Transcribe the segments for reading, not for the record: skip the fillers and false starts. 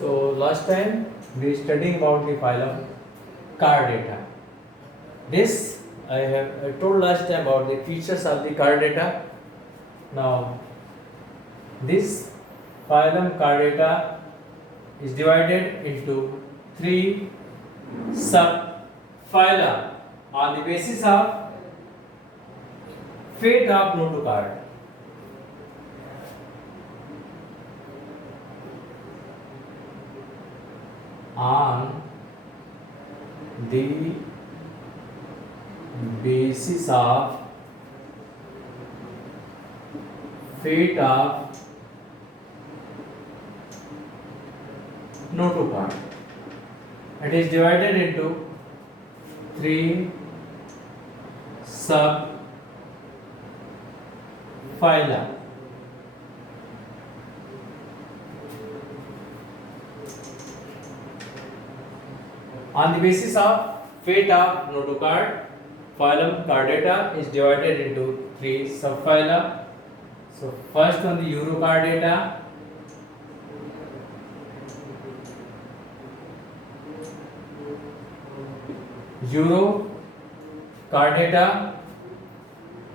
So last time we studying about the phylum Chordata. This I told last time about the features of the Chordata. Now this phylum Chordata is divided into three subphyla on the basis of fate of notochord. On the basis of fate of notochord, it is divided into three subphyla. On the basis of fate of notochord, phylum Chordata is divided into three subphyla. So first on the Urochordata, Urochordata,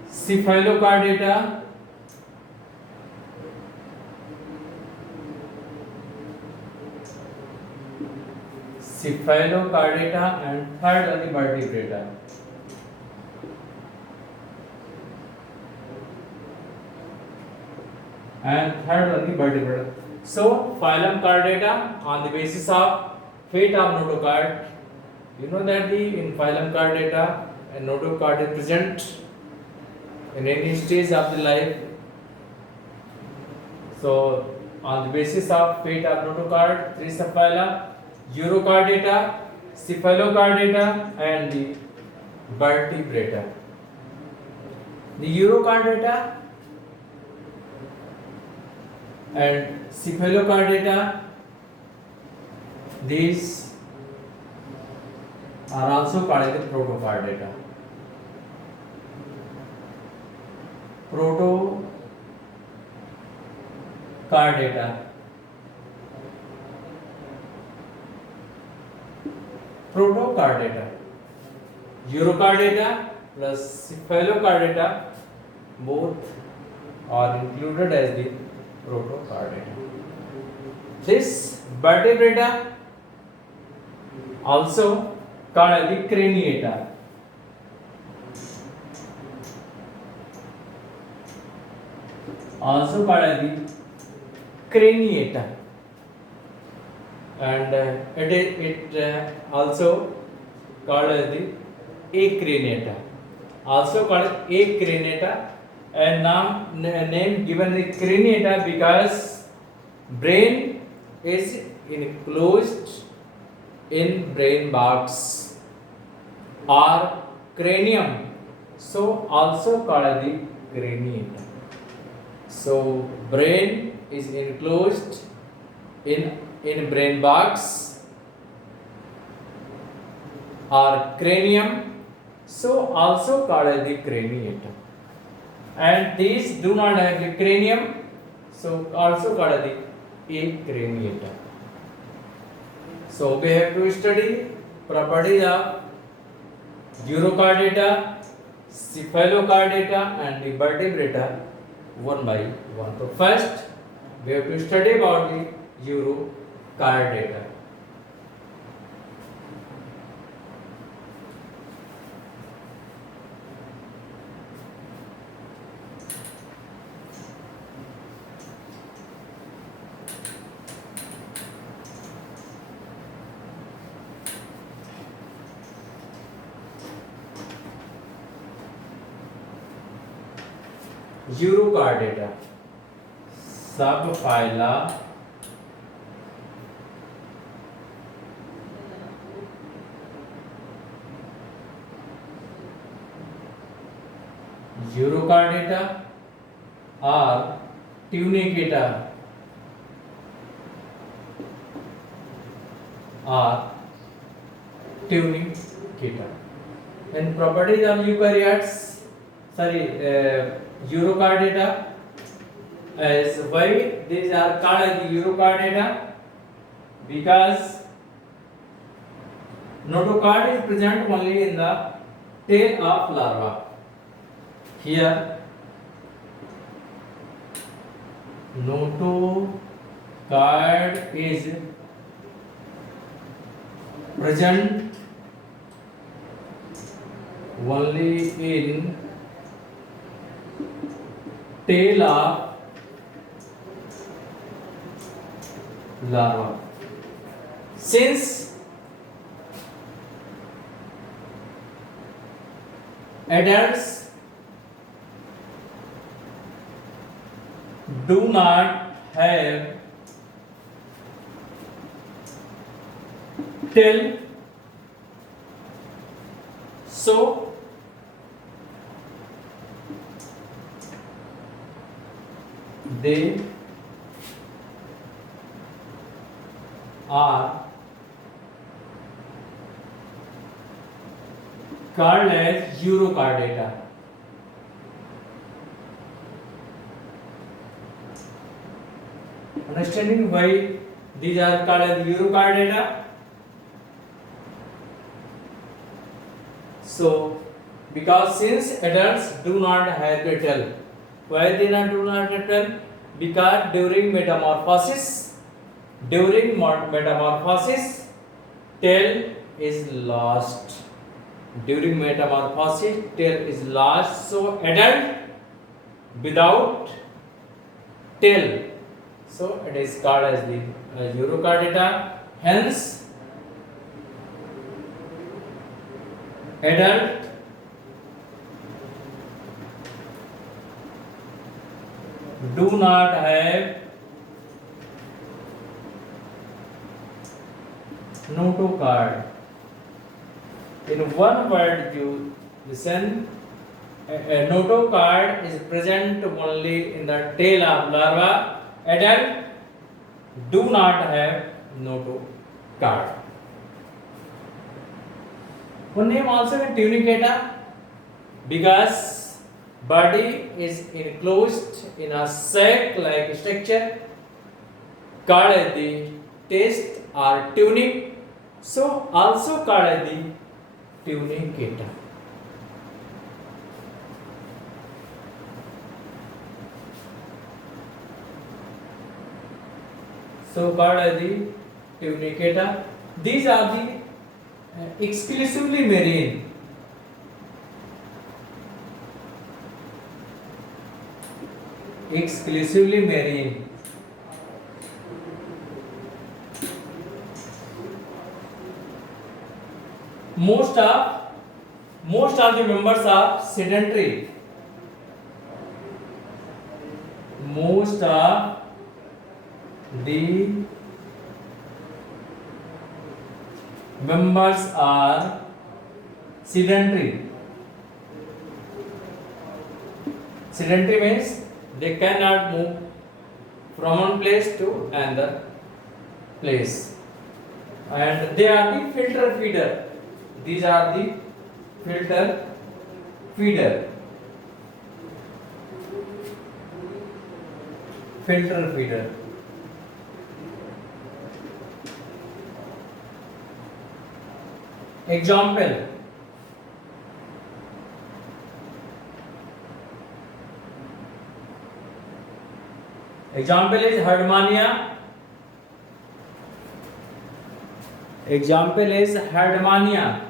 Cephalochordata, Cephalochordata, and third on the vertebrata. So phylum Chordata on the basis of fate of notochord. You know that in phylum Chordata, a notochord is present in any stage of the life. So on the basis of fate of notochord, three subphyla: Urochordata, Cephalochordata, and the vertebrata. The Urochordata and Cephalochordata, these are also called the Protochordata. Protochordata. Urochordata plus Cephalochordata both are included as the Protochordata. This vertebrata also called as the Craniata. Also called as the Craniata. And it also called as the Acraniata. Also called Acraniata, and name given the Craniata because brain is enclosed in brain box or cranium, so also called the Craniata. So brain is enclosed in brain box or cranium, so also called as the Craniata. And these do not have the cranium, so also called as the Acraniata. So we have to study properties of Urochordata, Cephalochordata, and the vertebrata one by one. So first we have to study about the Urochordata. Urochordata, subphyla Urochordata or Tunicata or Tunicata. And properties of eukaryotes, Urochordata, as why these are called as the Urochordata, because notocard is present only in the tail of larva. Here notocard is present only in tail of larva. Since adults do not have tail, so they are called as Urochordata. Understanding why these are called as Urochordata? So, because since adults do not have the tail, why they do not have tail? Because during metamorphosis, tail is lost. During metamorphosis, tail is lost. So, adult without tail, so it is called as the Urochordata. Hence, adult do not have notocard. In one word, you listen. A notocard is present only in the tail of larva. Adult do not have notocard. One name also is tunicata because body is enclosed in a sac-like structure called as the test or tunic. So also called as the tunicata. So called as the tunicata. These are the exclusively marine. Exclusively marine. Most of the members are sedentary. Most of the members are sedentary. Sedentary means they cannot move from one place to another place, and they are the filter feeder. These are the filter feeder. Filter feeder. Example. Example is Herdmania. Example is Herdmania.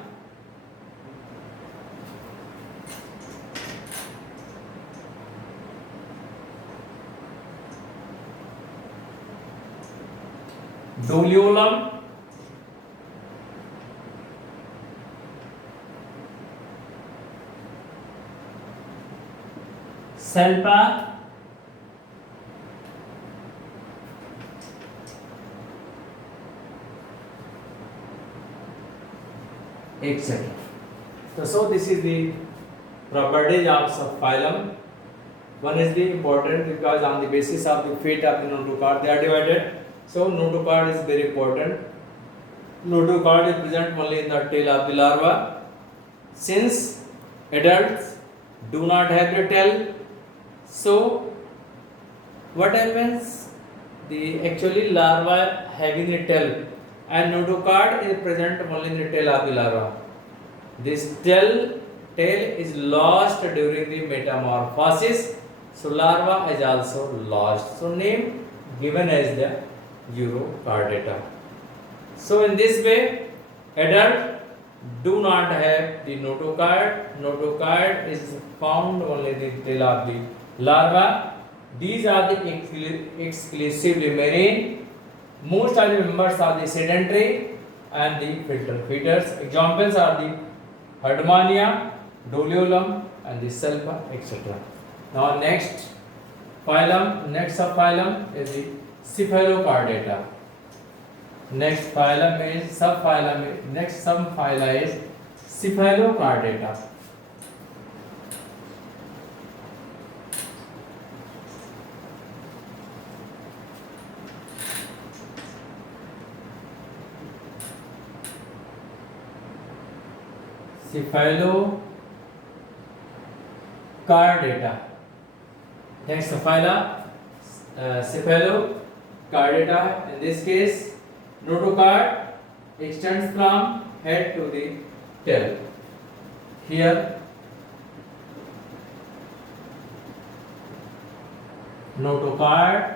Doliolum. Selpa. Etc. So this is the properties of subphylum. One is the important because on the basis of the fate of the notocard they are divided. So notocard is very important. Notocard is present only in the tail of the larva. Since adults do not have the tail, so what happens? the actually larva having a tail, and notocard is present only in the tail of the larva. This tail is lost during the metamorphosis, so larva is also lost. So name given as the Urochordata. So in this way, adult do not have the notocard. Notocard is found only in the tail of the larva. These are the exclusively marine. Most of the members are the sedentary and the filter feeders. Examples are the Herdmania, Doliolum and the Selpa, etc. Now next subphylum is the Cephalochordata. Next subphyla is Cephalochordata. Cephalochordata. Next phyla, Cephalochordata. In this case, notocard extends from head to the tail. Here, notocard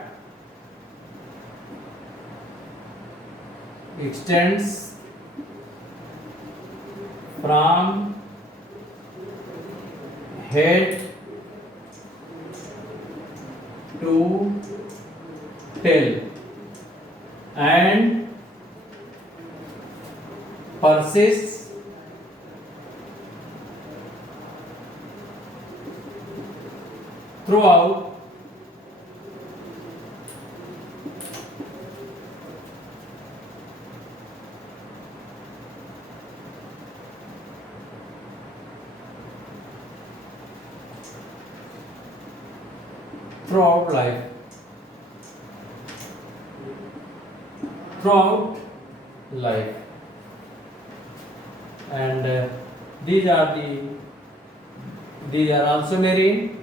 extends from head to tail and persists throughout life, and these are also marine.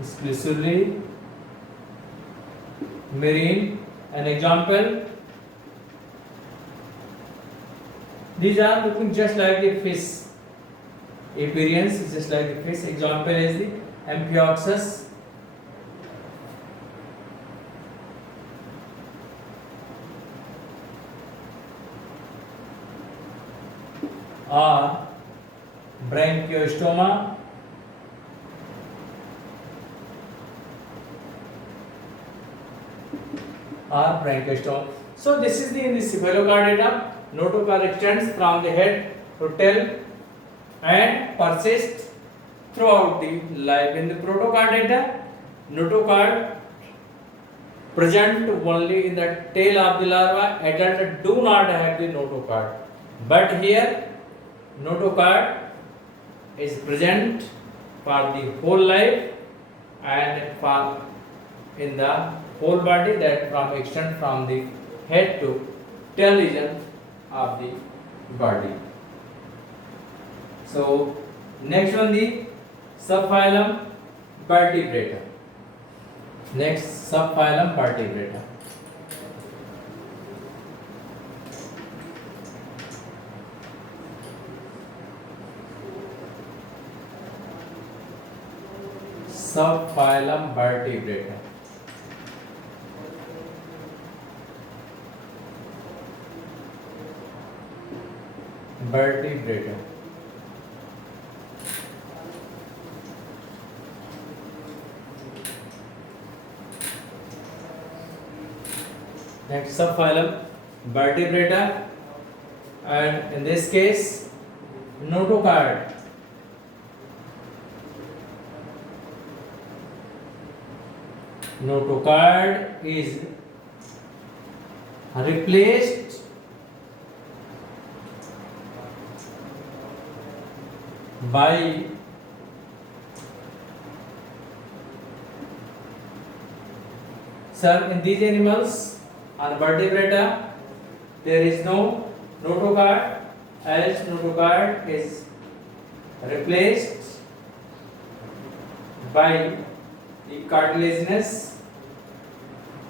Exclusively marine. An example, these are looking just like the fish. Appearance is just like the fish. Example is the Amphioxus, or Branchiostoma, So this is in the Cephalochordata. Notocard extends from the head to tail and persists throughout the life. In the Protochordata, notocard present only in the tail of the larva. Adult do not have the notocard, but here notocard is present for the whole life and for in the whole body, that from extend from the head to tail region of the body. So next one, the subphylum Vertebrata. Next subphylum Vertebrata. Subphylum Vertebrata. Vertebrata. Next subphylum Vertebrata, and in this case notocard. Notocard is replaced by in these animals on vertebrata there is no notocard, as notocard is replaced by the cartilaginous.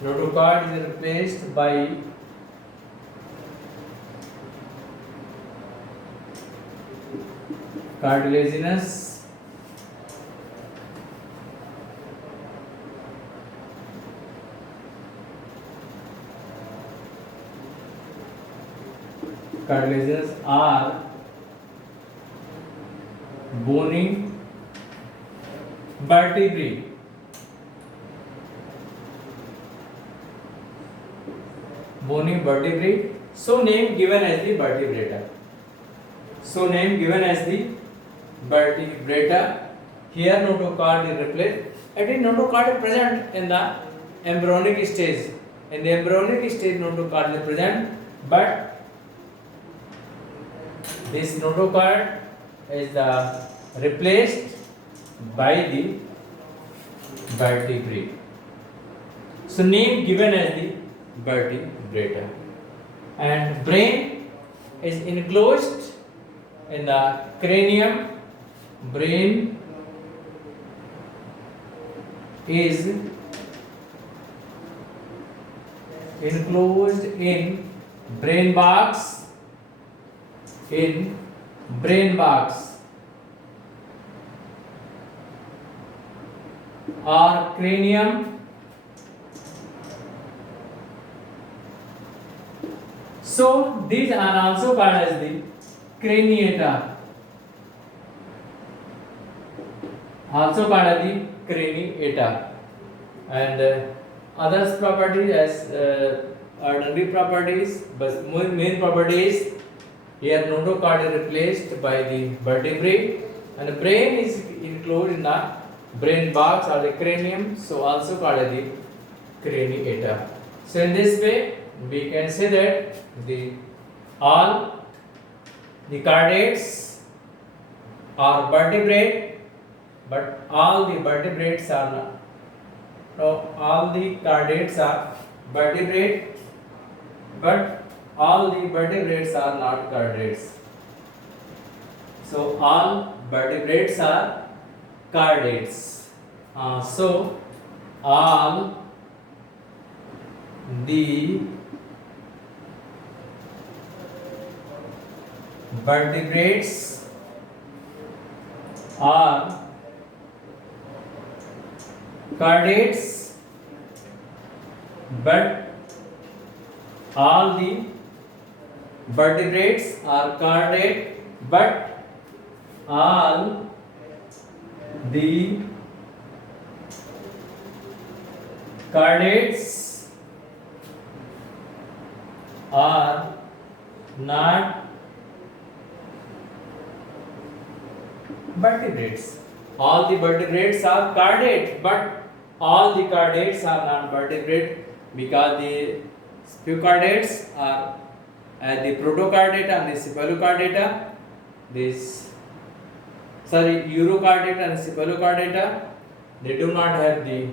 Notochord is replaced by cartilaginous are bony vertebrae. Bony vertebrae. So name given as the vertebrata. So name given as the vertebrata. Here notochord is replaced. It is notochord present in the embryonic stage. In the embryonic stage, notochord is present, but this notochord is replaced by the vertebrae. So name given as the vertebrata. And brain is enclosed in the cranium. Brain is enclosed in brain box. In brain box or cranium. So these are also called as the craniata. Also called as the craniata. And other properties as ordinary properties, but main properties. Here notochord is replaced by the vertebrae, and the brain is enclosed in the brain box or the cranium, so also called as the craniata. So in this way we can say that all the chordates are vertebrate, but all the vertebrates are not. No, all the chordates are vertebrate, but all the vertebrates are not chordates. So all vertebrates are chordates. So all the vertebrates are chordates, but all the vertebrates are chordate, but all the chordates are not vertebrates. All the vertebrates are chordate, but all the chordates are not vertebrate, because the few chordates are the protochordata and the cephalochordata. Urochordata and cephalochordata, they do not have the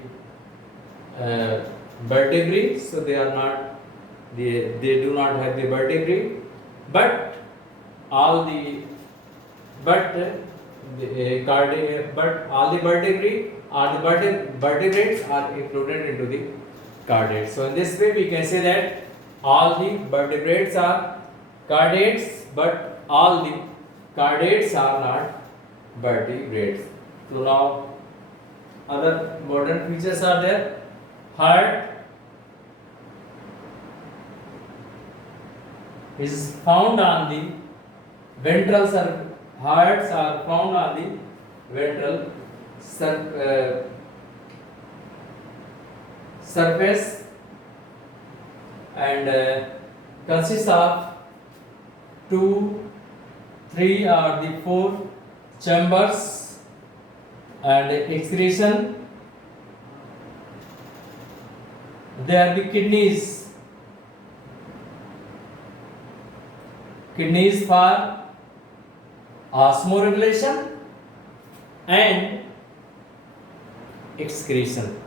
vertebrae, so they are not they do not have the vertebrae, but all the all the vertebrae or the vertebrates are included into the chordates. So in this way we can say that all the vertebrates are chordates, but all the chordates are not vertebrates. So now other important features are there. Heart is found on the ventral surface. Hearts are found on the ventral surface and consists of 2, 3 or the 4 chambers and excretion. There are the kidneys for osmoregulation and excretion.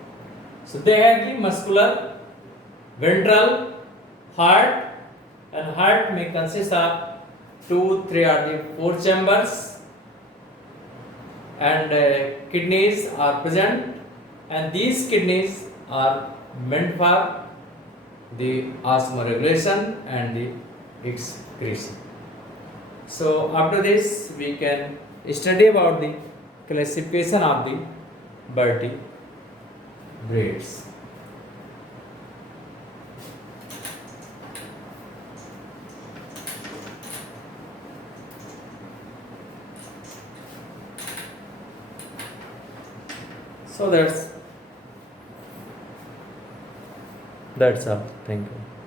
So they have the muscular, ventral, heart, and heart may consist of 2, 3 or the 4 chambers and kidneys are present, and these kidneys are meant for the osmoregulation and the excretion. So after this we can study about the classification of the vertebrates. So that's all. Thank you.